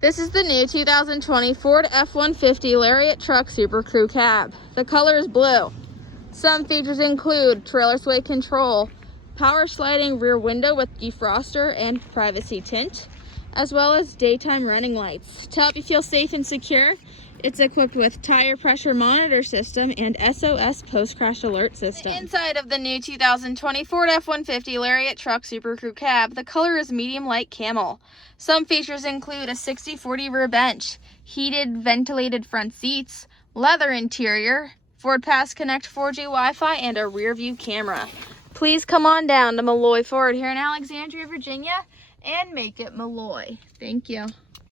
This is the new 2020 Ford F-150 Lariat truck SuperCrew cab. The color is blue. Some features include trailer sway control, power sliding rear window with defroster and privacy tint, as well as daytime running lights. To help you feel safe and secure, it's equipped with tire pressure monitor system and SOS post-crash alert system. The inside of the new 2020 Ford F-150 Lariat truck SuperCrew cab, the color is medium light camel. Some features include a 60/40 rear bench, heated ventilated front seats, leather interior, Ford Pass Connect 4G Wi-Fi, and a rear view camera. Please come on down to Malloy Ford here in Alexandria, Virginia, and make it Malloy. Thank you.